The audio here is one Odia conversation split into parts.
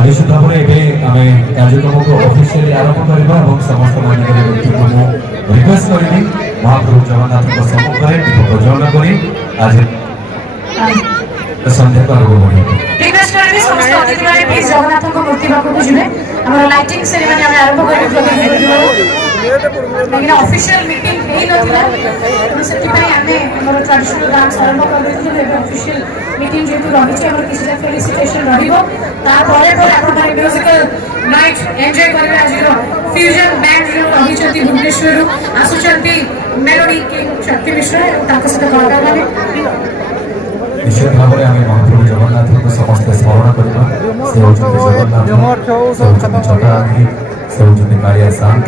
निश्चित भाव में आम कार्यक्रम को ऑफिशियली आरंभ करवा समस्त माननीय व्यक्ति को रिक्वेस्ट करी महाप्रभु जगन्नाथ सम्मुख में दीप प्रज्वलन करी आज संध्या को आरंभ करेंगे। रिक्वेस्ट करेंगे समस्त अतिथि माने प्लीज जगन्नाथ को मूर्ति पाखु को जिवे हमर लाइटिंग सेरेमनी हम आरंभ करेंगे लेकिन ऑफिशियल मीटिंग हे नथिला तो सेति पई हमें हमर ट्रेडिशनल डांस आरंभ कर देथिलु एबे ऑफिशियल मीटिंग जेतु रही छै हमर किछला फेलिसिटेशन रहिबो ता परे परे आपण माने म्यूजिकल नाइट एन्जॉय करबे आज फ्यूजन बैंड जो रही छथि भुवनेश्वर आसुचंती मेलोडी किंग शक्ति मिश्र ताक सहित कलाकार माने निश्चित भाव में आम महाप्रभु जगन्नाथ को समस्त स्मरण करवा से जगन्नाथ छटा आखि से कालिया शांत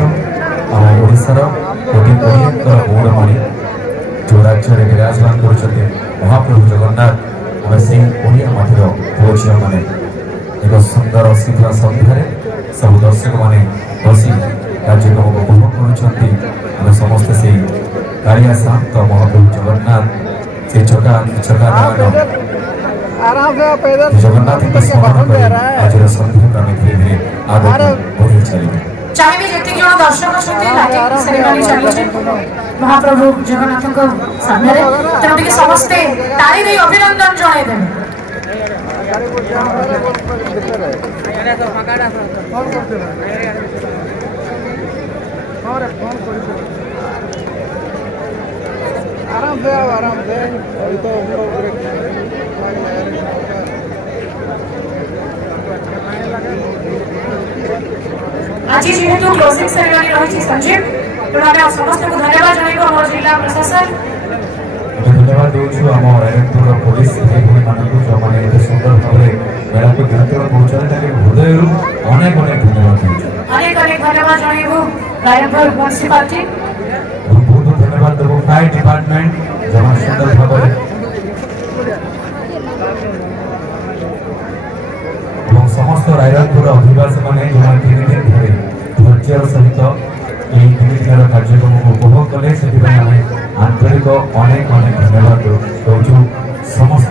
आम ओडार कोटि कोटिकर गौरमणि जो राज्य में विराजमान कर महाप्रभु जगन्नाथ आम से ओडिया माटीर पुओ झील मैंने एक सुंदर शीतल सन्धार सब दर्शक मैंने बसी कार्यक्रम को उपभोग कर समस्ते से कालिया शांत महाप्रभु जगन्नाथ से चका जगन्नाथ स्मरण कर आज सन्ध्या में धीरे धीरे आगे बढ़ी चलिए चाहिए जति जन दर्शक छथि लाइटिंग सेरेमनी चली महाप्रभु जगन्नाथ को सामने तेणु टिके समस्ते ताली दे अभिनंदन जणाई देबे। आराम से अभी तो आज जेहेतु क्लोजिंग सेरेमनी रही संजीव तेणु आम समस्त को धन्यवाद जनाइबो हमर जिला प्रशासन धन्यवाद दूँ आम रायरंगपुर पुलिस मानक जो मैंने सुंदर भाव मेला को नियंत्रण पहुंचा हृदय अनेक अनेक धन्यवाद अनेक धन्यवाद जनाइबो रायरंगपुर म्युनिसिपालिटी बहुत धन्यवाद देव फायर डिपार्टमेंट जमा सुंदर भाव समस्त रायरंगपुर अधिवासी मैंने जो 3 दिन धरे धैर्यर सहित यही 3 दिन कार्यक्रम को उपभोग कले से आंतरिक अनेक अनेक धन्यवाद दूँ समस्त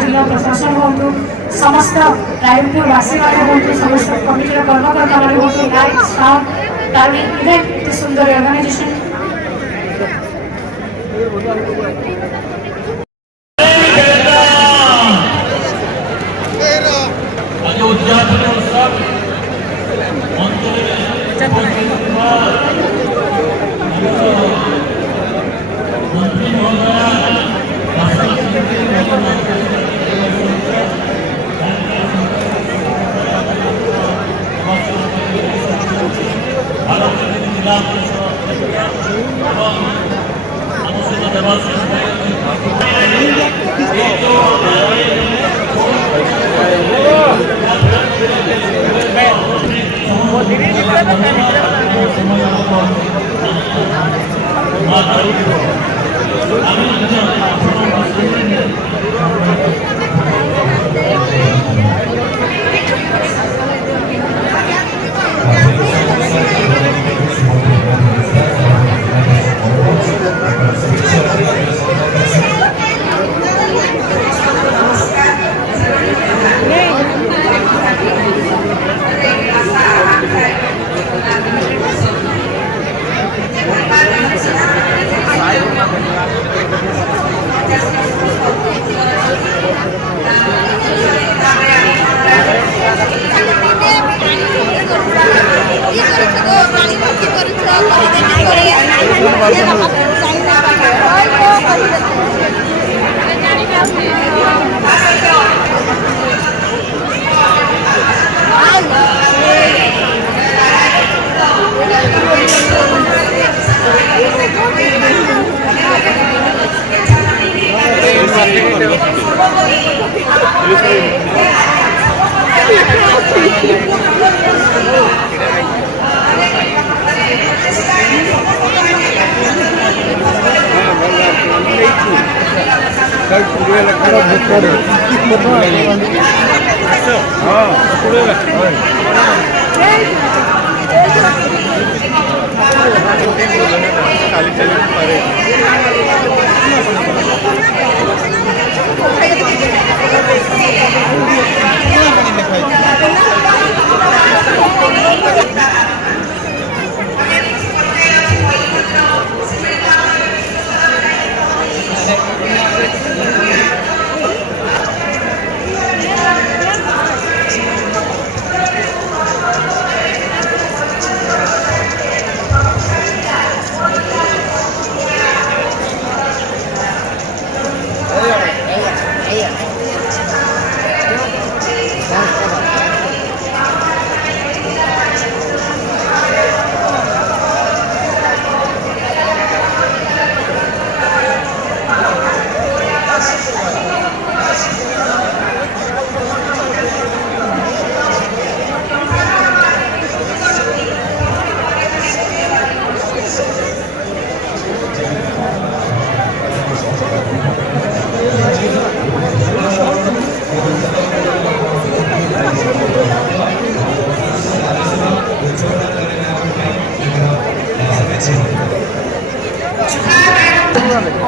जिला प्रशासन हूँ समस्त रायरंगपुर वासी मैंने समस्त कमिटर कर्मकर्ता मैंने लाइट साउंड ताली इवेंट सुंदर ऑर्गेनाइजेशन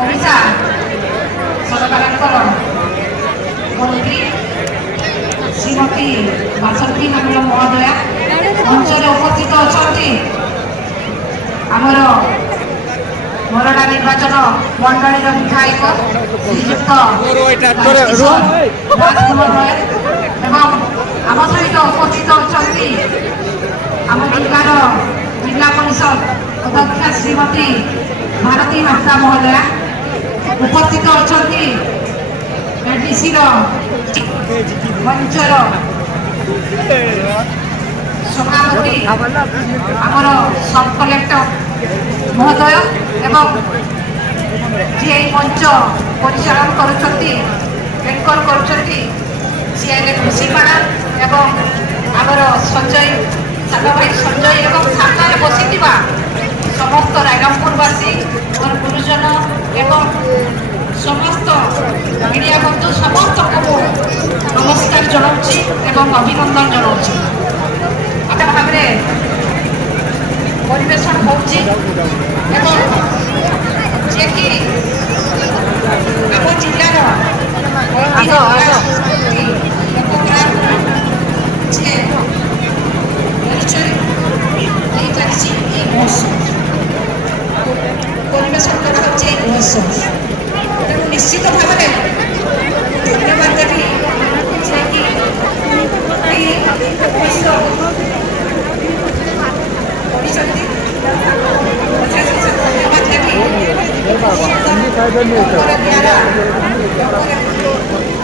ଓଡ଼ିଶା ସରକାରଙ୍କର ମନ୍ତ୍ରୀ ଶ୍ରୀମତୀ ବାସନ୍ତୀ ନାମିଳ ମହୋଦୟା ମଞ୍ଚରେ ଉପସ୍ଥିତ ଅଛନ୍ତି। ଆମର ମୋରଡ଼ା ନିର୍ବାଚନ ମଣ୍ଡଳୀର ବିଧାୟକ ଶ୍ରୀଯୁକ୍ତ ରାଜକୁମାର ଏବଂ ଆମ ସହିତ ଉପସ୍ଥିତ ଅଛନ୍ତି ଆମ ଜିଲ୍ଲାର ଜିଲ୍ଲା ପରିଷଦ ଅଧ୍ୟକ୍ଷା ଶ୍ରୀମତୀ ଭାରତୀ ହାଁସଦା ମହୋଦୟା ଉପସ୍ଥିତ ଅଛନ୍ତି ଏଡିସିର ମଞ୍ଚର ସଭାପତି ଆମର ସବ୍ କଲେକ୍ଟର ମହୋଦୟ ଏବଂ ଯିଏ ଏହି ମଞ୍ଚ ପରିଚାଳନା କରୁଛନ୍ତି ଏଙ୍କର କରୁଛନ୍ତି ସିଏ ଖୁସି ପାଣା ଏବଂ ଆମର ସଞ୍ଜୟ ସାନ ଭାଇ ସଞ୍ଜୟ ଏବଂ ସାମ୍ନାରେ ବସିଥିବା ସମସ୍ତ ରାଇରଙ୍ଗପୁରବାସୀ ମୋର ଗୁରୁଜନ ଏବଂ ସମସ୍ତ ମିଡ଼ିଆ ବନ୍ଧୁ ସମସ୍ତଙ୍କୁ ମୁଁ ନମସ୍କାର ଜଣାଉଛି ଏବଂ ଅଭିନନ୍ଦନ ଜଣାଉଛି। ଆପଣ ଭାବରେ ପରିବେଷଣ ହେଉଛି ଏବଂ ଯିଏକି ଆମ ଜିଲ୍ଲାର ପରିବେଷଣ କରାଯାଉଛି ଏହି ମହୋତ୍ସବ। ତେଣୁ ନିଶ୍ଚିତ ଭାବରେ ଧନ୍ୟବାଦ ଦେବି ଯିଏକି ଏହି କରିଛନ୍ତି ଧନ୍ୟବାଦ ଦେବି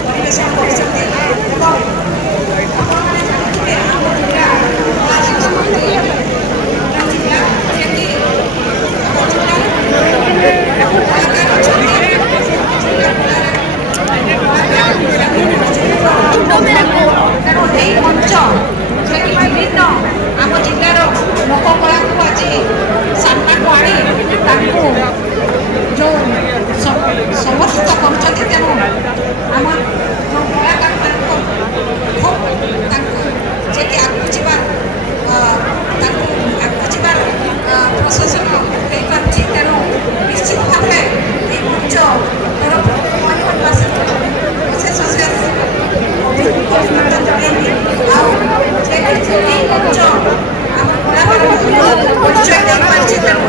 ପରିବେଷଣ କରିଛନ୍ତି ଏବଂ ତେଣୁ ଏହି ମଞ୍ଚ ଯିଏକି ବିଭିନ୍ନ ଆମ ଜିଲ୍ଲାର ଲୋକକଳାକୁ ଆଜି ସାମ୍ନାକୁ ଆଣି ତାଙ୍କୁ ଯେଉଁ ସମର୍ଥିତ କରୁଛନ୍ତି। ତେଣୁ ଆମର ଯେଉଁ କଳାକାରମାନଙ୍କୁ ଖୁବ୍ ତାଙ୍କୁ ଯିଏକି ଆଗକୁ ଯିବାର ପ୍ରଶାସନ ହେଇପାରୁଛି। ତେଣୁ ନିଶ୍ଚିତ ଭାବରେ ଏହି ମଞ୍ଚ ତରଫରୁ ବିଶେଷ ବିଶେଷ ଆଉ ଯିଏକି ଏହି ମଞ୍ଚ ଆମ କଳାକାରମାନଙ୍କୁ ପରିଚୟ ଦେଇପାରିଛି। ତେଣୁ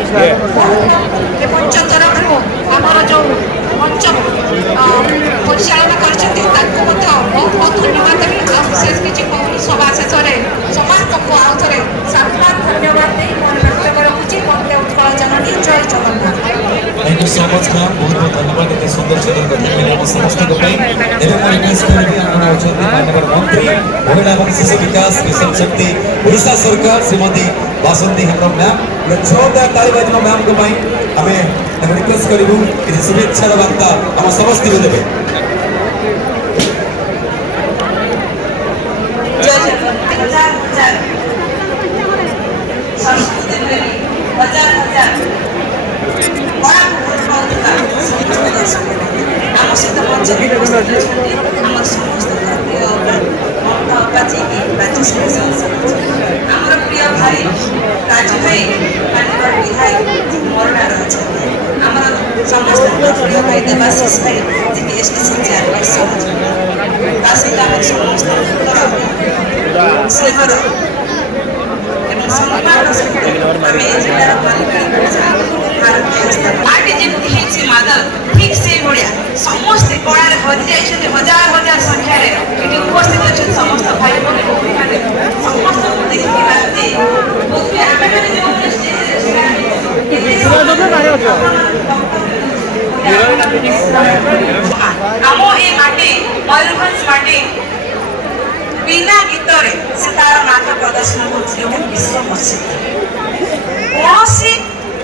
ଏ ମଞ୍ଚ ତରଫରୁ ଆମର ଯେଉଁ ମଞ୍ଚ ପରିଚାଳନା କରିଛନ୍ତି ତାଙ୍କୁ ମଧ୍ୟ ବହୁତ ବହୁତ ଧନ୍ୟବାଦ ଦେବି। ଆଉ ବିଶେଷ କିଛି କହୁନି, ସଭା ଶେଷରେ ସମସ୍ତଙ୍କୁ ଆଉ ଥରେ ସାଧୁବାଦ ଧନ୍ୟବାଦ ଦେଇ ମୋର ବକ୍ତବ୍ୟ ରଖୁଛି। ମୋତେ ଉତ୍କଳ सो मच मैम बहुत बहुत धन्यवाद इतने सुंदर सुंदर कथा कहले हम समस्त को पई एवं मैं रिक्वेस्ट करबी हमरा अछंती माननीय मंत्री महिला एवं शिशु विकास मिशन शक्ति ओडिशा सरकार श्रीमती वासंती हेम्ब्रम मैम जोरदार ताली बजानो मैम को पई हमें रिक्वेस्ट करिबु कि शुभेच्छा वार्ता हम समस्त को देबे ଆମ ସହିତ ମଞ୍ଚରେ ଆମର ସମସ୍ତଙ୍କର ପ୍ରିୟ ମମତା ଅପାଜୀ ଆମର ପ୍ରିୟ ଭାଇ ରାଜୁ ଭାଇ ପାଣିଗଡ଼ ବିଧାୟକ ମରଣାର ଅଛନ୍ତି ଆମର ସମସ୍ତଙ୍କର ପ୍ରିୟ ଭାଇ ଦେବାଶିଷ ଭାଇ ଯିଏକି STC ଚେୟାରପର୍ସନ ତା ସହିତ ଆମେ ସମସ୍ତଙ୍କର ସ୍ନେହର ଏବଂ ସମ୍ମାନର ସହିତ ଆମେ ଏ ଜିଲ୍ଲାର ମାଟି ଯେମିତି ହେଇଛି ମାଦଲ ଠିକ ସେଇଭଳିଆ ସମସ୍ତେ କଳାରେ ହଜି ଯାଇଛନ୍ତି ହଜାର ହଜାର ସଂଖ୍ୟାରେ ଏଠି ଉପସ୍ଥିତ ଅଛନ୍ତି ସମସ୍ତ ଭାଇ ଭଉଣୀ ଭଉଣୀମାନେ ସମସ୍ତଙ୍କୁ ଦେଖିକି ଲାଗୁଛି ବୋଧହୁଏ ଆମେମାନେ ଯେଉଁମାନେ ଆମ ଏ ମାଟି ମୟୂରଭଞ୍ଜ ମାଟି ବିନା ଗୀତରେ ସେ ତାର ନାଚ ପ୍ରଦର୍ଶନ କରୁଛି ଏବଂ ବିଶ୍ୱ ପ୍ରସିଦ୍ଧ କୌଣସି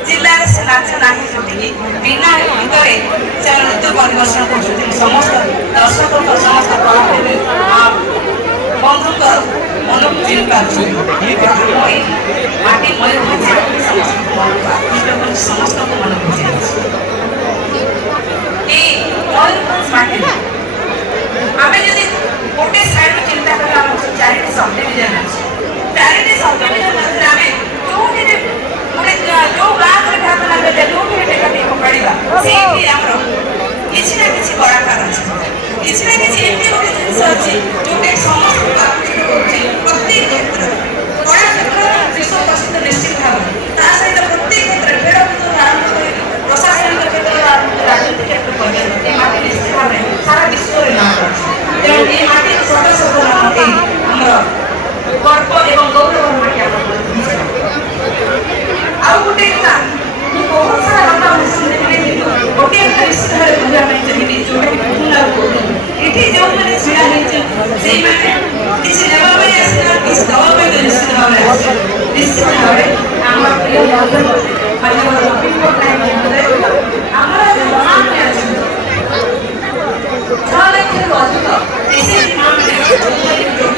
ଜିଲ୍ଲାରେ ସେ ନାଚ ନାହିଁ ଯୋଉଠିକି ବିନା ଗୀତରେ ସେ ନୃତ୍ୟ ପରିବେଷଣ କରୁଛନ୍ତି ସମସ୍ତ ଦର୍ଶକଙ୍କ ସମସ୍ତ କଳାପ୍ରେମୀ ବନ୍ଧୁଙ୍କର ମନକୁ ଜିଣି ପାରୁଛନ୍ତି ମାଟି ମୟୂରଭଞ୍ଜ ସମସ୍ତଙ୍କୁ ମନକୁ ଜିଣିଛି ଏଇ ମୟୂରଭଞ୍ଜ ମାଟିରେ ଆମେ ଯଦି ଗୋଟେ ସାଇଡ୍ ଚିନ୍ତା କରିବା ଆମର 4ଟି ସବ୍ ଡିଭିଜନ ଅଛି 4ଟି ସବ୍ ଡିଭିଜନ ମଧ୍ୟରେ ଆମେ ଯୋଉଠି ଯୋଉ ଗାଁରେ ଭାଗ ନେବେ ଯୋଉଠି ଟେକାଟି ପକାଇବା ସେଇଠି ଆମର କିଛି ନା କିଛି କଳାକାର ଅଛନ୍ତି କିଛି ନା କିଛି ଏମିତି ଗୋଟେ ଜିନିଷ ଅଛି ଯୋଉଟା ସମସ୍ତଙ୍କୁ ଆକର୍ଷିତ କରୁଛି ପ୍ରତ୍ୟେକ କ୍ଷେତ୍ରରେ କଳା କ୍ଷେତ୍ର ବିଶ୍ୱ ପ୍ରସିଦ୍ଧ ନିଶ୍ଚିତ ଭାବରେ ତା ସହିତ ପ୍ରତ୍ୟେକ କ୍ଷେତ୍ରରେ ଖେଳ କ୍ଷେତ୍ରରୁ ଆରମ୍ଭ କରି ପ୍ରଶାସନିକ କ୍ଷେତ୍ରରୁ ଆରମ୍ଭ କରି ରାଜନୀତି କ୍ଷେତ୍ର ପର୍ଯ୍ୟନ୍ତ ଏ ମାଟି ନିଶ୍ଚିତ ଭାବରେ ସାରା ବିଶ୍ୱରେ ନାଁ କରୁଛି ତେଣୁ ଏ ମାଟିର ସଦସ୍ୟ ଆମର ଗର୍ବ ଏବଂ ଗୌରବ ମାଟି ଆମର ଆଉ ଗୋଟେ କଥା ମୁଁ ବହୁତ ସାରା କଥା ଶୁଣିଥିଲି କିନ୍ତୁ ଗୋଟିଏ କଥା ନିଶ୍ଚିତ ଭାବରେ କହିବା ପାଇଁ ଚାହିଁବି ଯୋଉଟାକି ପୁନଃ ଏଠି ଯେଉଁମାନେ ଛିଡ଼ା ହେଇଛନ୍ତି ସେଇମାନେ କିଛି ନେବା ପାଇଁ ଆସିନାହାନ୍ତି